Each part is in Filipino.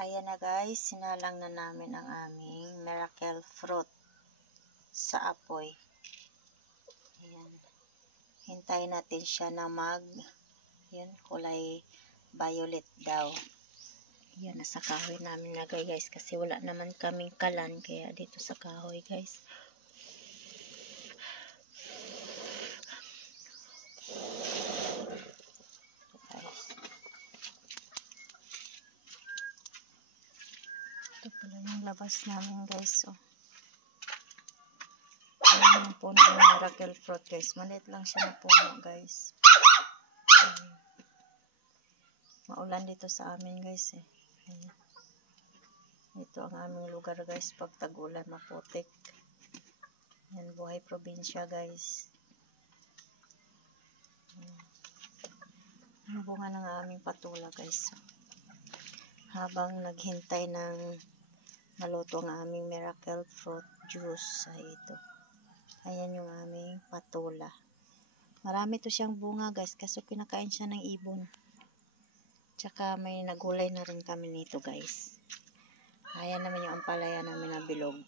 Ayan na guys, sinalang na namin ang aming miracle fruit sa apoy. Ayan. Hintayin natin siya na yan, kulay violet daw. Ayan, nasa kahoy namin lagay guys kasi wala naman kaming kalan kaya dito sa kahoy guys. Ito pala yung labas namin guys. Oh. Ayan yung puno ng miracle fruit guys. Maliit lang siya na puno guys. Maulan dito sa amin guys eh. Ayan. Ito ang aming lugar guys. Pag tag-ulan maputik. Ayan, buhay probinsya guys. Ang bunga ng aming patula guys. Habang naghintay ng maluto ang aming miracle fruit juice ay ito. Ayan yung aming patula. Marami to siyang bunga guys kasi kinakain siya ng ibon. Tsaka may nagulay na rin kami nito guys. Ayan naman yung ampalaya namin na bilog.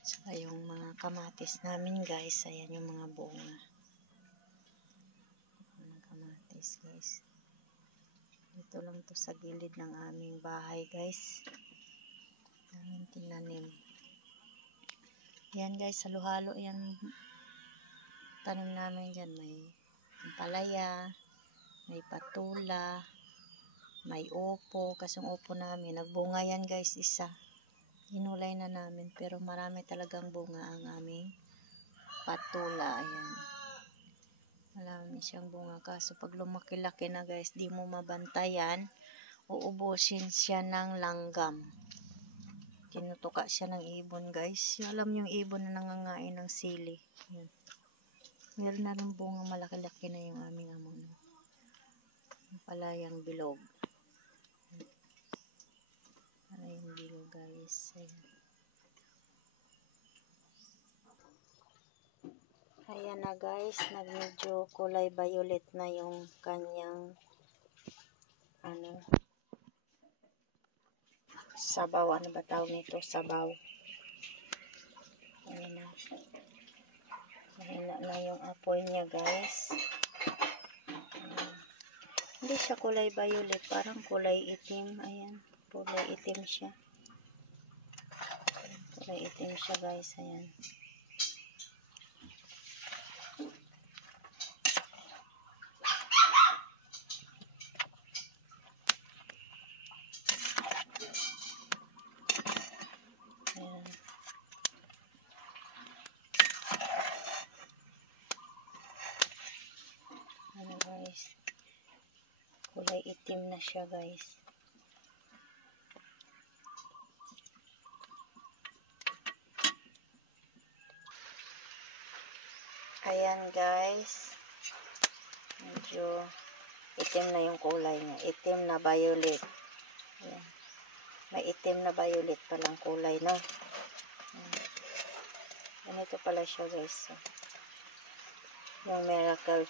Tsaka yung mga kamatis namin guys. Ayan yung mga bunga. Mga kamatis guys. Ito lang to sa gilid ng aming bahay guys. Aming tinanim. Yan guys, halo-halo yan. Tanim namin dyan. May ampalaya, may patula, may opo. Kasong opo namin, nagbunga yan guys isa. Ginulay na namin pero marami talagang bunga ang aming patula. Ayan. Marami siyang bunga kaso pag lumaki-laki na guys, di mo mabantayan, uubusin siya ng langgam. Tinutuka siya ng ibon guys. Alam yung ibon na nangangain ng sili. Yan. Meron na rin bunga malaki-laki na yung aming amon. Yung palayang bilog. Palayang bilog guys. Ayan. Ayan na guys, medyo kulay violet na yung kanyang sabaw. Ano ba tawag nito? Sabaw. Ayan na. Mahina na yung apoy niya guys. Hindi siya kulay violet, parang kulay itim. Ayan, kulay itim siya. Kulay itim siya guys. Ayan. Guys, kulay itim na siya guys. Ayan guys, medyo itim na yung kulay niya, itim na violet. Ayan. May itim na violet palang kulay, no? Ganito pala siya guys. Yung miracle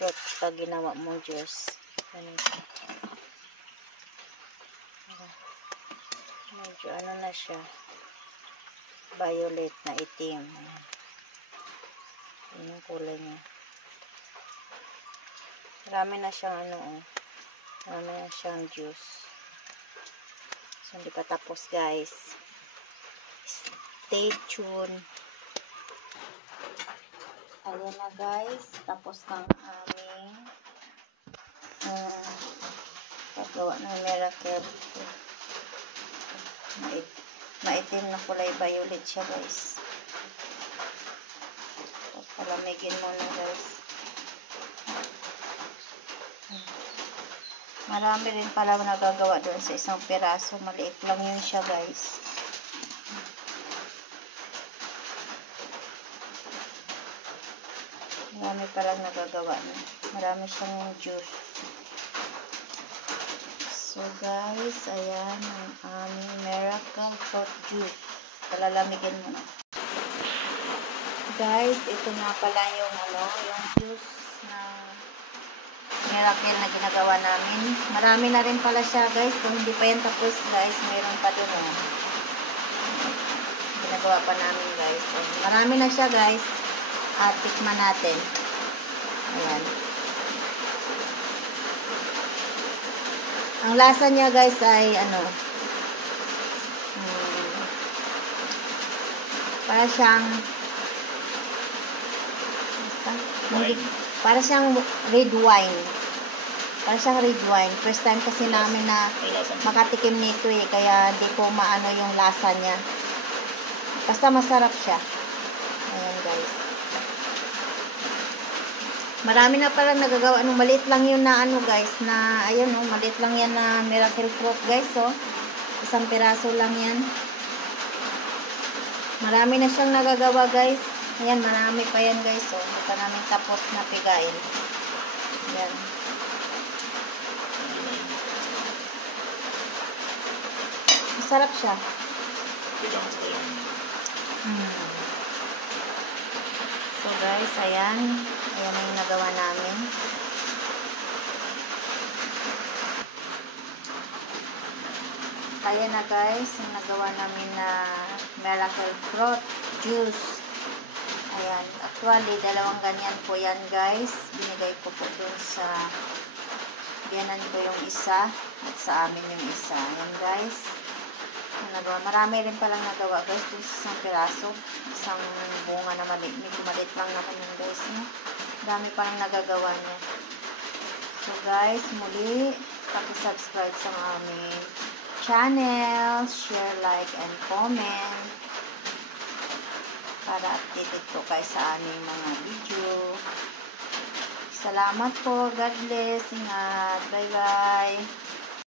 fruit pag ginawa mong juice. Ganito. Medyo ano na siya, violet na itim. Ayan yung kulay niya. Marami na siyang marami na siyang juice. So hindi pa tapos guys. Stay tuned. Ayan na guys, tapos ng aming paggawa ng miracle. Maitim na kulay violet siya guys. Palamigin muna guys. Marami rin pala nagagawa doon sa isang piraso. Maliit lang yun siya guys. Marami palang nagagawa na. Marami siyang juice. So guys, ayan ang aming miracle fruit juice. Palalamigin mo na. Guys, ito nga pala yung yung juice na miracle na ginagawa namin. Marami na rin pala siya, guys. Kung hindi pa yan tapos, guys, mayroon pa dun, oh. Ginagawa pa namin, guys. So, marami na siya, guys. At tikman natin. Ayan. Ang lasa niya, guys, ay ano, para siyang para siyang red wine. Para siyang red wine. First time kasi namin na makatikim nito eh. Kaya hindi ko maano yung lasa niya. Basta masarap siya. Ayan, guys. Marami na palang nagagawa. Ano, maliit lang yun na ano, guys. Na, ayun, oh, maliit lang yan na miracle fruit, guys, oh. Isang piraso lang yan. Marami na siyang nagagawa, guys. Ayan, marami pa yan, guys. So, hindi pa namin tapos na pigain. Ayan. Masarap siya. So, guys, ayan. Ayan ang nagawa namin. Ayan na, guys. Yung nagawa namin na miracle fruit juice. Ayan. Actually, dalawang ganyan po yan, guys. Binigay ko po dun sa biyanan ko yung isa at sa amin yung isa. Ayan, guys. Nagawa. Marami rin palang nagawa, guys. Dun sa isang piraso. Isang bunga na maliit. Medyo maliit lang naman yung guys, no? Dami palang nagagawa niya. So, guys, muli, paki-subscribe sa aming channel. Share, like, and comment. Para updated po kayo sa aming mga video. Salamat po. God bless. Ingat. Bye-bye.